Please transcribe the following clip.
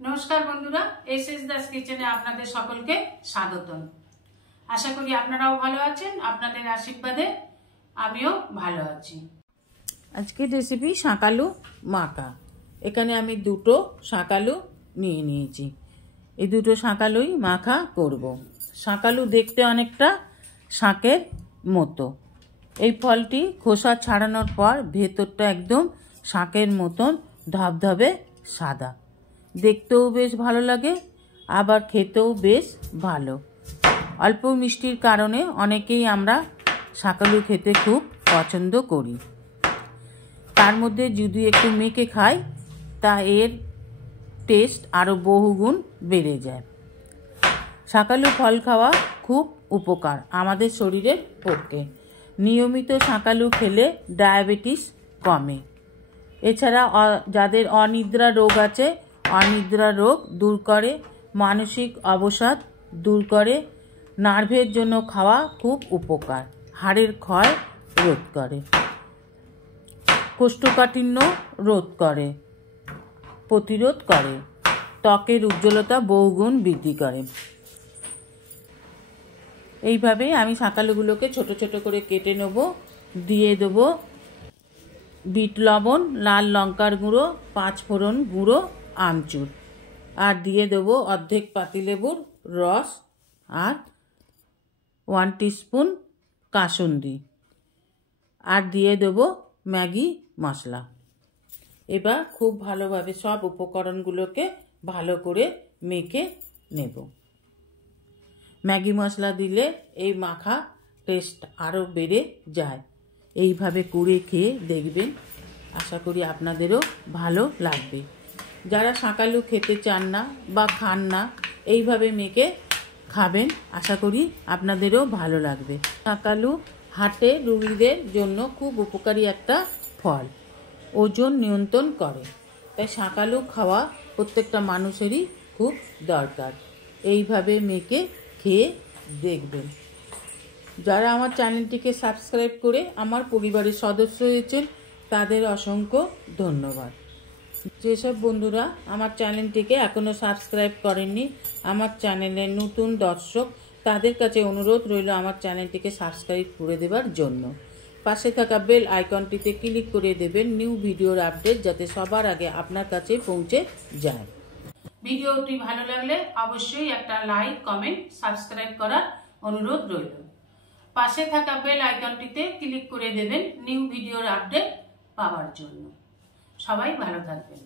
नमस्कार बंधुरा एसएस दास किचेने आपनादेर सकलके स्वागतम। आशा करी आपनाराओ भालो आछेन, आपनादेर आशीर्वादे आमिओ भालो आछि। आजकेर रेसिपि शाक आलू माखा। एखाने आमि दुटो शाक आलू निये नियेछि। एई दुटो शाक आलुई माखा करब। शाक आलू देखते अनेकटा शाकेर मतो। এই ফলটি খোসা ছাড়ানোর পর ভেতরটা একদম শাকের মতন ধবধবে সাদা, দেখতেও বেশ ভালো লাগে, আবার খেতেও বেশ ভালো। অল্প মিষ্টির কারণে অনেকেই আমরা শাক আলু খেতে খুব পছন্দ করি। তার মধ্যে যদি একটু মেখে খাই তা এর টেস্ট আরও বহুগুণ বেড়ে যায়। শাক আলু ফল খাওয়া খুব উপকার আমাদের শরীরের পক্ষে। নিয়মিত শাক আলু খেলে ডায়াবেটিস কমে। এছাড়া যাদের অনিদ্রা রোগ আছে, অনিদ্রা রোগ দূর করে, মানসিক অবসাদ দূর করে। নার্ভের জন্য খাওয়া খুব উপকার। হাড়ের ক্ষয় রোধ করে, কোষ্ঠকাঠিন্য রোধ করে, প্রতিরোধ করে, ত্বকের উজ্জ্বলতা বহুগুণ বৃদ্ধি করে। এইভাবে আমি শাক আলুগুলোকে ছোট ছোট করে কেটে নেব। দিয়ে দেব বিট লবণ, লাল লঙ্কার গুঁড়ো, 5 ফোড়ন গুঁড়ো, আমচুর, আর দিয়ে দেব অর্ধেক পাতিলেবুর রস আর 1 টিস্পুন কাসুন্দি, আর দিয়ে দেব ম্যাগি মশলা। এবার খুব ভালোভাবে সব উপকরণগুলোকে ভালো করে মেখে নেব। ম্যাগি মশলা দিলে এই মাখা টেস্ট আরও বেড়ে যায়। এইভাবে করে খেয়ে দেখবেন, আশা করি আপনাদেরও ভালো লাগবে। যারা শাক আলু খেতে চান না বা খান না, এইভাবে মেখে খাবেন, আশা করি আপনাদেরও ভালো লাগবে। শাক আলু হার্টে রোগীদের জন্য খুব উপকারী একটা ফল, ওজন নিয়ন্ত্রণ করে। তাই শাক আলু খাওয়া প্রত্যেকটা মানুষেরই খুব দরকার। এইভাবে মেখে খেয়ে দেখবেন। যারা আমার চ্যানেলটিকে সাবস্ক্রাইব করে আমার পরিবারের সদস্য হয়েছেন তাদের অসংখ্য ধন্যবাদ। যেসব বন্ধুরা আমার চ্যানেলটিকে এখনও সাবস্ক্রাইব করেননি, আমার চ্যানেলের নতুন দর্শক, তাদের কাছে অনুরোধ রইল আমার চ্যানেলটিকে সাবস্ক্রাইব করে দেওয়ার জন্য। পাশে থাকা বেল আইকনটিতে ক্লিক করে দেবেন নিউ ভিডিওর আপডেট যাতে সবার আগে আপনার কাছে পৌঁছে যায়। ভিডিওটি ভালো লাগলে অবশ্যই একটা লাইক, কমেন্ট, সাবস্ক্রাইব করার অনুরোধ রইল। পাশে থাকা বেল আইকনটিতে ক্লিক করে দেবেন নিউ ভিডিওর আপডেট পাওয়ার জন্য। সবাই ভালো থাকবেন।